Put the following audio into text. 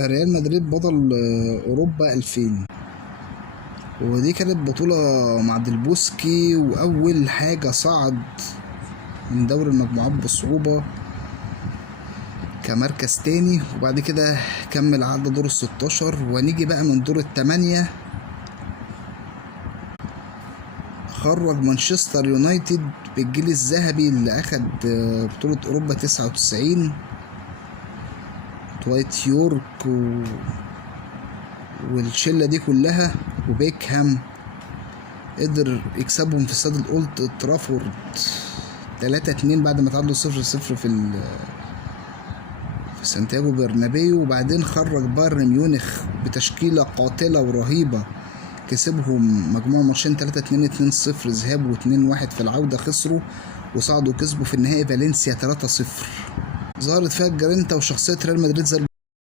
ريال مدريد بطل أوروبا 2000، ودي كانت بطولة مع ديلبوسكي، وأول حاجة صعد من دوري المجموعات بصعوبة كمركز تاني، وبعد كده كمل عدى دور ال16. ونيجي بقى من دور التمانية، خرج مانشستر يونايتد بالجيل الذهبي اللي أخد بطولة أوروبا 99، دوايت يورك والشلة دي كلها، وبيكهام. قدر يكسبهم في استاد الأولد ترافورد 3-2 بعد ما تعادلوا 0-0 في سانتياغو برنابيو. وبعدين خرج بايرن ميونخ بتشكيلة قاتلة ورهيبة، كسبهم مجموع ماتشين 3-2، 2-0 ذهاب و2-1 في العودة خسروا، وصعدوا كسبوا في النهائي فالنسيا 3-0. ظهرت فيها الجرينتا وشخصية ريال مدريد زي